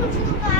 不知道。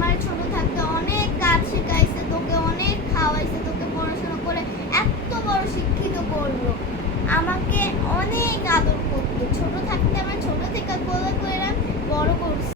my tour.